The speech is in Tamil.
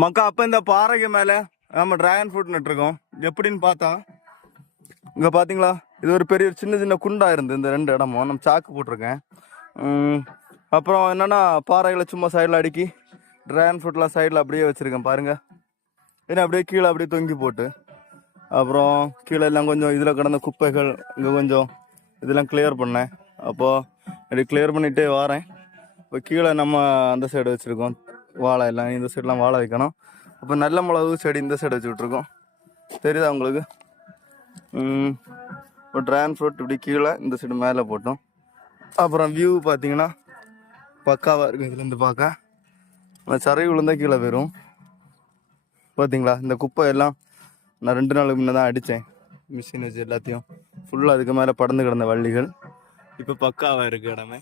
மக்கா அப்போ இந்த பாறைக்கு மேலே நம்ம டிராகன் ஃப்ரூட் நட்டுருக்கோம். எப்படின்னு பார்த்தா இங்கே பார்த்தீங்களா, இது ஒரு பெரிய சின்ன சின்ன குண்டா இருந்து இந்த 2 இடமும் நம்ம சாக்கு போட்டிருக்கேன். அப்புறம் என்னென்னா பாறைகளை சும்மா சைடில் அடுக்கி டிராகன் ஃப்ரூட்லாம் சைடில் அப்படியே வச்சுருக்கேன் பாருங்கள். ஏன்னா அப்படியே கீழே அப்படியே தொங்கி போட்டு, அப்புறம் கீழே எல்லாம் கொஞ்சம் இதில் கிடந்த குப்பைகள் இங்கே கொஞ்சம் இதெல்லாம் கிளியர் பண்ணேன். அப்போது அப்படி கிளியர் பண்ணிகிட்டே வரேன். இப்போ கீழே நம்ம அந்த சைடு வச்சுருக்கோம் வாழை எல்லாம், இந்த சைடெலாம் வாழை வைக்கணும். அப்போ நல்ல மிளகு செடி இந்த சைடு வச்சு விட்ருக்கோம், தெரியுதா உங்களுக்கு? இப்போ ட்ராகன் ஃப்ரூட் இப்படி கீழே இந்த சைடு மேலே போட்டோம். அப்புறம் வியூ பார்த்தீங்கன்னா பக்காவாக இருக்கும். இதுலேருந்து பார்க்க அந்த சரை விழுந்தால் கீழே போயிடும். பார்த்தீங்களா, இந்த குப்பை எல்லாம் நான் 2 நாளுக்கு முன்னே தான் அடித்தேன் மிஷின் வச்சு எல்லாத்தையும். ஃபுல்லாக அதுக்கு மேலே படந்து கிடந்த வள்ளிகள். இப்போ பக்காவாக இருக்குது இடமே.